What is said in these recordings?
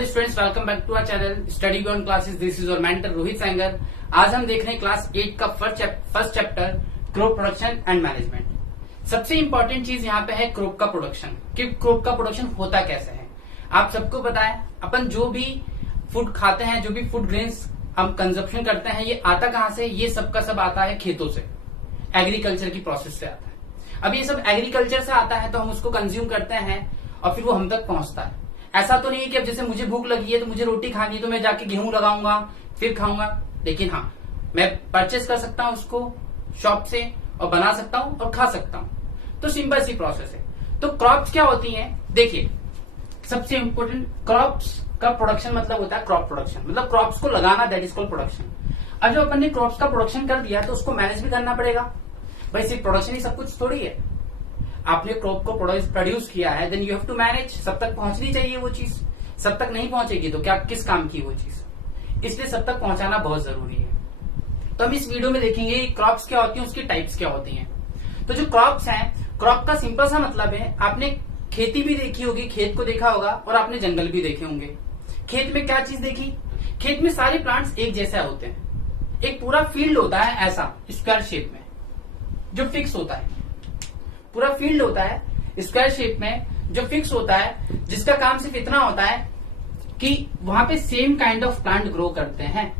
Hello students, welcome back to our channel study beyond classes. This is your mentor Rohit Sengar. आज हम देख रहे हैं क्लास 8 का first chapter crop production and management. सबसे इंपॉर्टेंट चीज यहाँ पे है क्रॉप का प्रोडक्शन, कि क्रॉप का प्रोडक्शन होता कैसे है। आप सबको पता है, अपन जो भी फूड खाते हैं, जो भी फूड ग्रेन्स हम कंजप्शन करते हैं, ये आता कहाँ से? ये सबका सब आता है खेतों से, एग्रीकल्चर की प्रोसेस से आता है। अब ये सब एग्रीकल्चर से आता है तो हम उसको कंज्यूम करते हैं और फिर वो हम तक पहुंचता है। ऐसा तो नहीं है कि अब जैसे मुझे भूख लगी है तो मुझे रोटी खानी है तो मैं जाके गेहूं लगाऊंगा फिर खाऊंगा। लेकिन हाँ, मैं परचेस कर सकता हूँ उसको शॉप से और बना सकता हूँ और खा सकता हूँ। तो सिंपल सी प्रोसेस है। तो क्रॉप्स क्या होती हैं? देखिए, सबसे इंपॉर्टेंट, क्रॉप्स का प्रोडक्शन मतलब होता है क्रॉप प्रोडक्शन, मतलब क्रॉप्स को लगाना, दैट इज कॉल्ड प्रोडक्शन। अब जब अपन ने क्रॉप्स का प्रोडक्शन कर दिया तो उसको मैनेज भी करना पड़ेगा। भाई सिर्फ प्रोडक्शन ही सब कुछ थोड़ी है। आपने क्रॉप को प्रोड्यूस किया है, then you have to manage. सब तक पहुंचनी चाहिए वो चीज, सब तक नहीं पहुंचेगी तो क्या किस काम की वो चीज, इसलिए सब तक पहुंचाना बहुत जरूरी है। तो हम इस वीडियो में देखेंगे क्रॉप्स क्या होती हैं, उसकी टाइप्स क्या होती हैं। तो जो क्रॉप्स हैं, क्रॉप का सिंपल सा मतलब है, आपने खेती भी देखी होगी, खेत को देखा होगा, और आपने जंगल भी देखे होंगे। खेत में क्या चीज देखी? खेत में सारे प्लांट्स एक जैसे होते हैं। एक पूरा फील्ड होता है ऐसा स्क्वायर शेप में, जो फिक्स होता है। पूरा फील्ड होता है स्क्वायर शेप में जो फिक्स होता है, जिसका काम सिर्फ इतना होता है कि वहां पे same kind of plant grow करते हैं।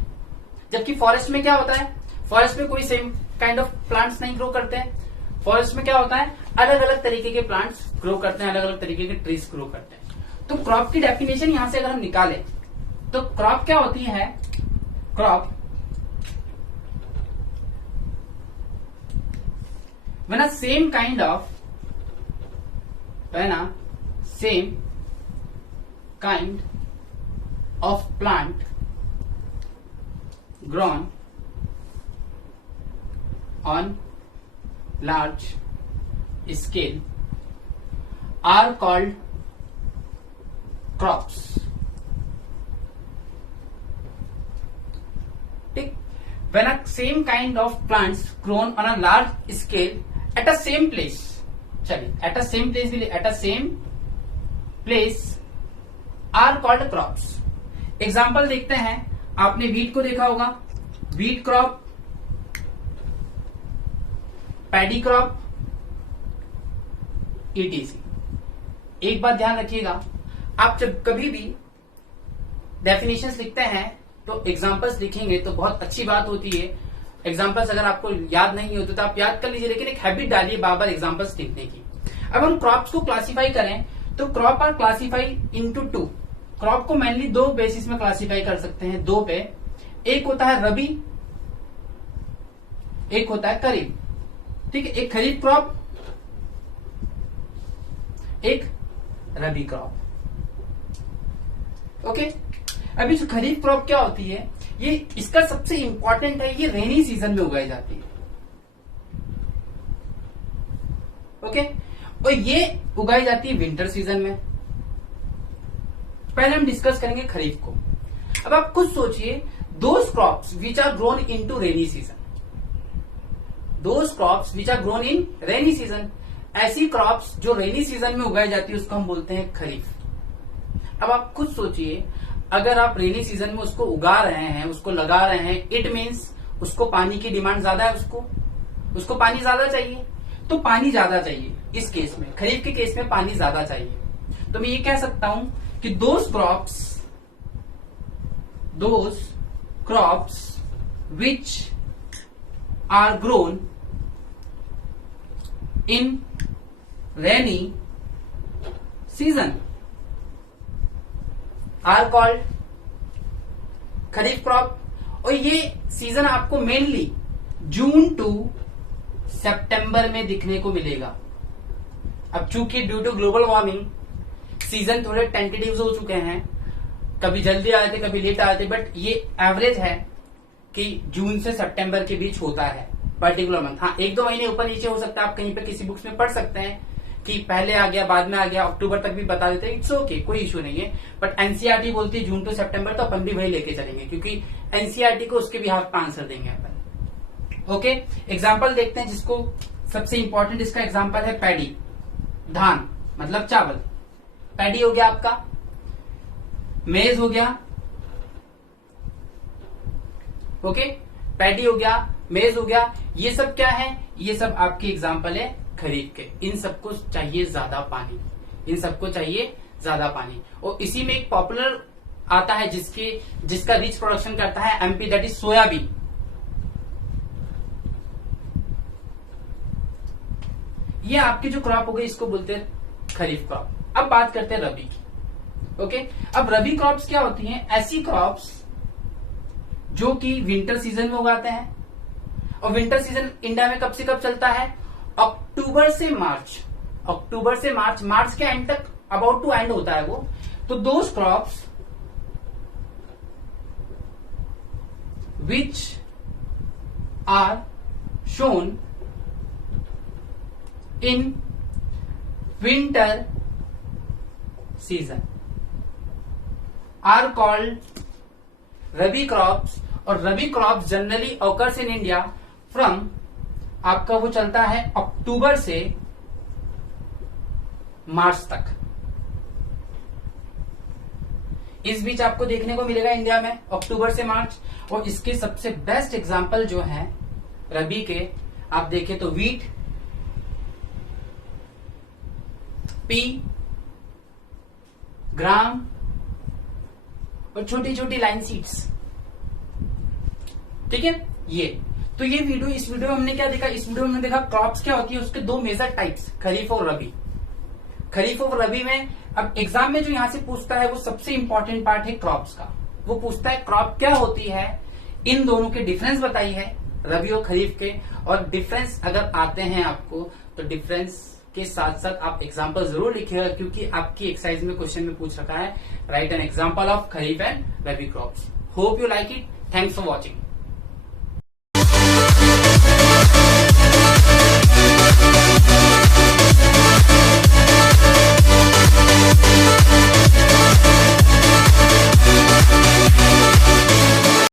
जबकि फॉरेस्ट में क्या होता है? फॉरेस्ट में कोई सेम काइंड ऑफ प्लांट्स नहीं ग्रो करते हैं। फॉरेस्ट में क्या होता है? अलग अलग तरीके के प्लांट्स ग्रो करते हैं, अलग अलग तरीके के ट्रीज ग्रो करते हैं। तो क्रॉप की डेफिनेशन यहां से अगर हम निकालें तो क्रॉप क्या होती है? Crop when a same kind of plant grown on large scale are called crops. When a same kind of plants grown on a large scale at a same place, चलिए at a same place भी, at a same place are called crops. Example देखते हैं। आपने wheat को देखा होगा, wheat crop, paddy crop, ETC। एक बात ध्यान रखिएगा, आप जब कभी भी डेफिनेशंस लिखते हैं तो एग्जाम्पल्स लिखेंगे तो बहुत अच्छी बात होती है। एग्जाम्पल्स अगर आपको याद नहीं होते तो आप याद कर लीजिए, लेकिन एक हैबिट डालिए बार बार एग्जाम्पल्स लिखने की। अब हम क्रॉप्स को क्लासिफाई करें तो crop are classify into 2। Crop को मेनली 2 बेसिस में क्लासिफाई कर सकते हैं, 2 पे। एक होता है रबी, एक होता है खरीफ। ठीक है, एक खरीफ क्रॉप, एक रबी क्रॉप। ओके, अभी जो खरीफ क्रॉप क्या होती है, ये इसका सबसे इंपॉर्टेंट है, ये रेनी सीजन में उगाई जाती है। ओके, और ये उगाई जाती है विंटर सीजन में। पहले हम डिस्कस करेंगे खरीफ को। अब आप खुद सोचिए, those crops which are grown into rainy season, those crops which are grown in rainy season, ऐसी क्रॉप्स जो रेनी सीजन में उगाई जाती है उसको हम बोलते हैं खरीफ। अब आप खुद सोचिए, अगर आप रेनी सीजन में उसको उगा रहे हैं, उसको लगा रहे हैं, इट मीन्स उसको पानी की डिमांड ज्यादा है, उसको पानी ज्यादा चाहिए। तो पानी ज्यादा चाहिए इस केस में, खरीफ के केस में पानी ज्यादा चाहिए। तो मैं ये कह सकता हूं कि those crops which are grown in rainy season are called kharif crop. और ये सीजन आपको मेनली जून टू सितंबर में दिखने को मिलेगा। अब चूंकि due to global warming season थोड़े टेंटेटिव हो चुके हैं, कभी जल्दी आ जाते कभी लेट आ जाते, बट ये एवरेज है कि जून से सितंबर के बीच होता है पर्टिकुलर मंथ। हाँ, 1-2 महीने ऊपर नीचे हो सकता है, आप कहीं पे किसी बुक्स में पढ़ सकते हैं कि पहले आ गया बाद में आ गया, अक्टूबर तक भी बता देते हैं, इट्स ओके, कोई इशू नहीं है। बट एनसीईआरटी बोलती है जून टू सितंबर, तो अपन भी वही लेके चलेंगे क्योंकि एनसीईआरटी को उसके बिहाफ पर आंसर देंगे अपन। ओके, एग्जाम्पल देखते हैं, जिसको सबसे इंपॉर्टेंट इसका एग्जाम्पल है पैडी, धान मतलब चावल। पैडी हो गया आपका, मेज हो गया, ओके, पैडी हो गया, मेज हो गया, ये सब क्या है, ये सब आपके एग्जाम्पल है खरीफ के। इन सबको चाहिए ज्यादा पानी, इन सबको चाहिए ज्यादा पानी। और इसी में एक पॉपुलर आता है जिसका रिच प्रोडक्शन करता है एमपी, दैट इज सोयाबीन। ये आपकी जो क्रॉप हो गई इसको बोलते हैं खरीफ क्रॉप। अब बात करते हैं रबी की, ओके। अब रबी क्रॉप्स क्या होती हैं, ऐसी क्रॉप्स जो कि विंटर सीजन में उगाते हैं। और विंटर सीजन इंडिया में कब से कब चलता है, अक्टूबर से मार्च, अक्टूबर से मार्च, मार्च के एंड तक, अबाउट टू एंड होता है वो। तो those crops which are shown in winter season are called rabi crops. और rabi crops generally occurs in India from, आपका वो चलता है अक्टूबर से मार्च तक। इस बीच आपको देखने को मिलेगा इंडिया में अक्टूबर से मार्च। और इसके सबसे बेस्ट एग्जांपल जो है रबी के, आप देखें तो वीट, पी, ग्राम और छोटी छोटी लाइन सीड्स, ठीक है। ये तो ये वीडियो, इस वीडियो में हमने क्या देखा, इस वीडियो में देखा क्रॉप्स क्या होती है, उसके दो मेजर टाइप्स, खरीफ और रबी। खरीफ और रबी में अब एग्जाम में जो यहां से पूछता है वो सबसे इंपॉर्टेंट पार्ट है क्रॉप्स का। वो पूछता है क्रॉप क्या होती है, इन दोनों के डिफरेंस बताई है, रबी और खरीफ के। और डिफरेंस अगर आते हैं आपको तो डिफरेंस के साथ साथ आप एग्जाम्पल जरूर लिखिएगा, क्योंकि आपकी एक्सरसाइज में क्वेश्चन में पूछ रखा है, right an example of kharif and rabi crops. Hope you like it. Thanks for watching.